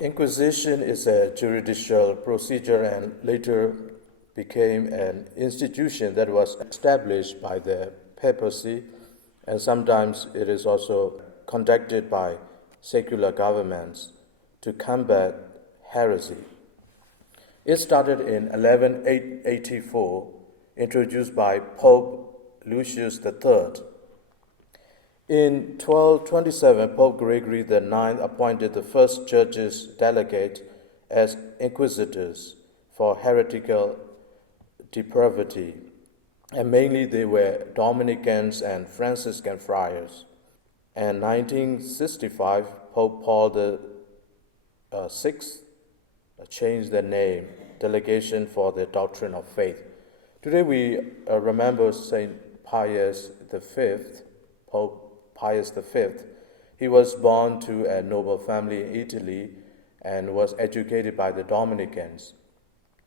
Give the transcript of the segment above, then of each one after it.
Inquisition is a judicial procedure and later became an institution that was established by the papacy, and sometimes it is also conducted by secular governments to combat heresy. It started in 1184, introduced by Pope Lucius III. In 1227, Pope Gregory IX appointed the first church's delegate as inquisitors for heretical depravity, and mainly they were Dominicans and Franciscan friars. And 1965, Pope Paul VI changed the name, Delegation for the Doctrine of Faith. Today we remember Saint Pius V, Pope Pius V. He was born to a noble family in Italy and was educated by the Dominicans.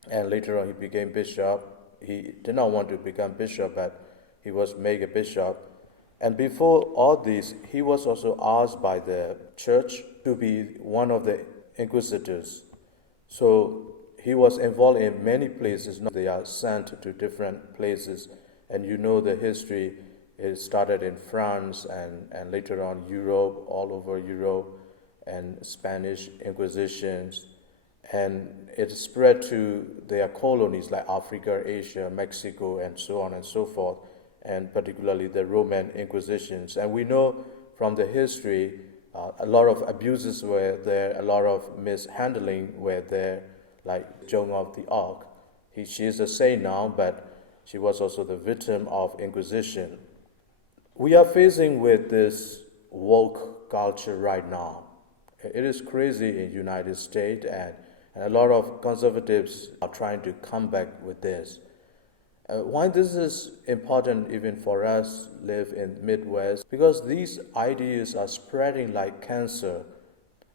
And later on he became bishop. He did not want to become bishop, but he was made a bishop. And before all this, he was also asked by the church to be one of the inquisitors. So he was involved in many places. They are sent to different places. And you know the history. It started in France and later on Europe, all over Europe, and Spanish Inquisitions. And it spread to their colonies like Africa, Asia, Mexico, and so on and so forth, and particularly the Roman Inquisitions. And we know from the history a lot of abuses were there, a lot of mishandling were there, like Joan of the Arc. She is a saint now, but she was also the victim of Inquisition. We are facing with this woke culture right now. It is crazy in the United States, and a lot of conservatives are trying to come back with this. Why this is important even for us live in Midwest? Because these ideas are spreading like cancer,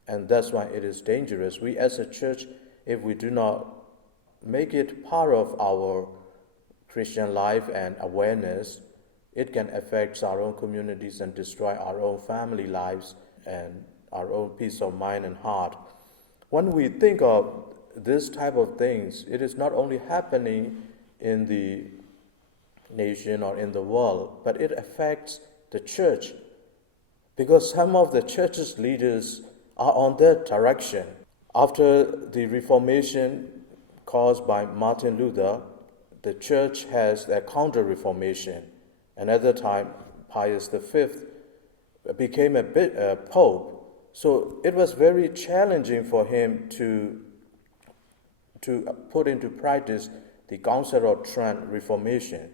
and that's why it is dangerous. We as a church, if we do not make it part of our Christian life and awareness, it can affect our own communities and destroy our own family lives and our own peace of mind and heart. When we think of this type of things, it is not only happening in the nation or in the world, but it affects the church, because some of the church's leaders are on that direction. After the Reformation caused by Martin Luther, the church has a counter-reformation. And at the time, Pius V became a pope. So it was very challenging for him to put into practice the Council of Trent Reformation.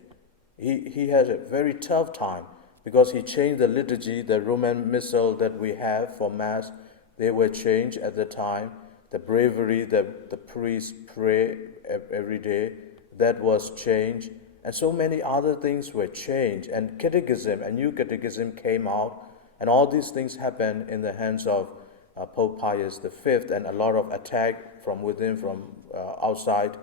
He had a very tough time because he changed the liturgy, the Roman Missal that we have for Mass. They were changed at the time. The breviary, the priests pray every day, that was changed. And so many other things were changed. And catechism, a new catechism came out. And all these things happened in the hands of Pope Pius V, and a lot of attack from within, from outside.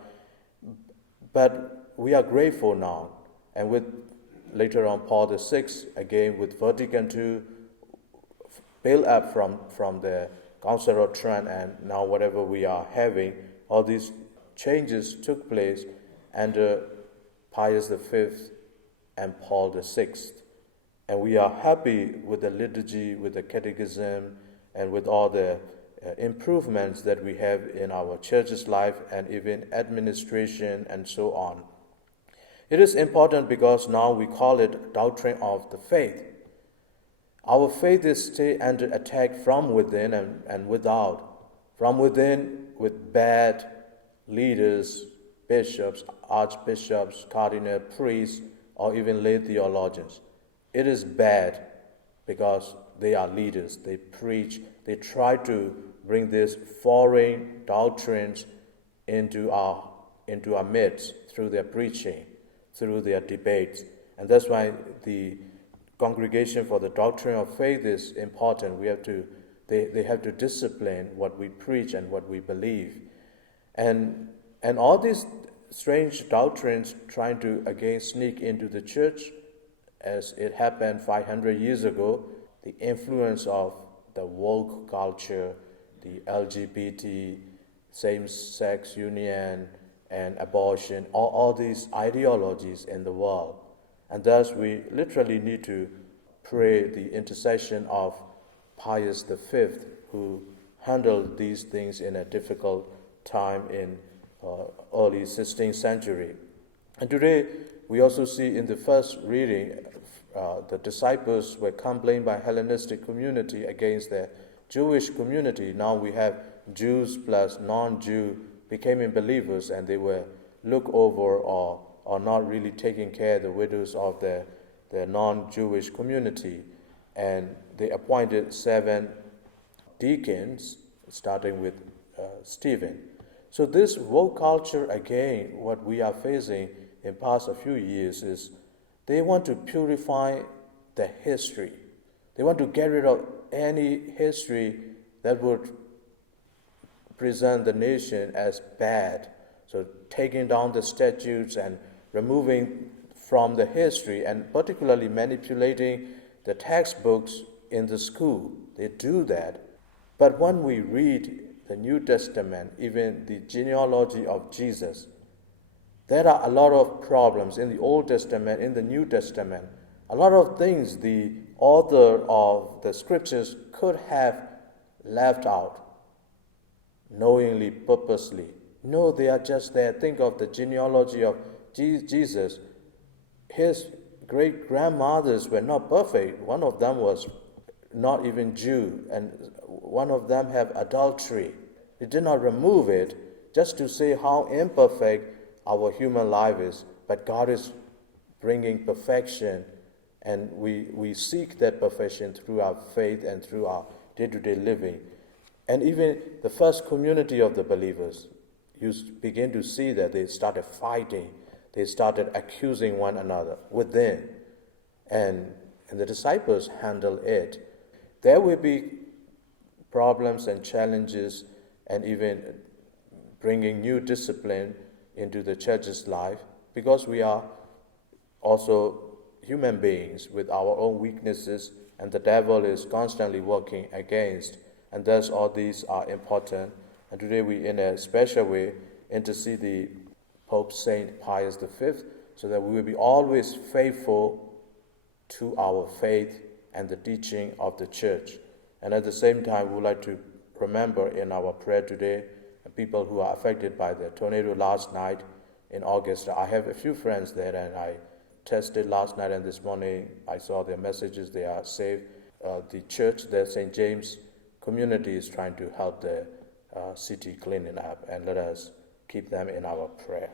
But we are grateful now. And with later on Paul VI, again with Vatican II, built up from the Council of Trent, and now whatever we are having, all these changes took place under Pius V and Paul VI. And we are happy with the liturgy, with the catechism, and with all the improvements that we have in our church's life and even administration and so on. It is important because now we call it Doctrine of the Faith. Our faith is still under attack from within and without. From within with bad leaders, bishops, archbishops, cardinal priests, or even lay theologians. It is bad because they are leaders. They preach. They try to bring these foreign doctrines into our midst through their preaching, through their debates. And that's why the Congregation for the Doctrine of Faith is important. They have to discipline what we preach and what we believe. And all these strange doctrines trying to again sneak into the church, as it happened 500 years ago, the influence of the woke culture, the LGBT, same-sex union, and abortion, all these ideologies in the world. And thus we literally need to pray the intercession of Pius V, who handled these things in a difficult time in early 16th century. And today we also see in the first reading the disciples were complained by Hellenistic community against the Jewish community. Now we have Jews plus non-Jew becoming believers, and they were looked over or not really taking care of the widows of the non-Jewish community. And they appointed 7 deacons, starting with Stephen. So this woke culture, again, what we are facing in past a few years is they want to purify the history. They want to get rid of any history that would present the nation as bad. So taking down the statutes and removing from the history, and particularly manipulating the textbooks in the school. They do that. But when we read the New Testament, even the genealogy of Jesus, there are a lot of problems in the Old Testament, in the New Testament. A lot of things the author of the scriptures could have left out, knowingly, purposely. No, they are just there. Think of the genealogy of Jesus. His great-grandmothers were not perfect. One of them was not even Jew, and one of them had adultery. He did not remove it just to say how imperfect our human life is, but God is bringing perfection, and we seek that perfection through our faith and through our day-to-day living. And even the first community of the believers, you begin to see that they started fighting. They started accusing one another within. And the disciples handled it. There will be problems and challenges, and even bringing new discipline into the church's life, because we are also human beings with our own weaknesses, and the devil is constantly working against. And thus all these are important. And today we, in a special way, intercede the Pope Saint Pius V, so that we will be always faithful to our faith and the teaching of the church. And at the same time, we would like to remember in our prayer today people who are affected by the tornado last night in August. I have a few friends there, and I tested last night and this morning. I saw their messages. They are safe. The church, the St. James community, is trying to help the city cleaning up, and let us keep them in our prayer.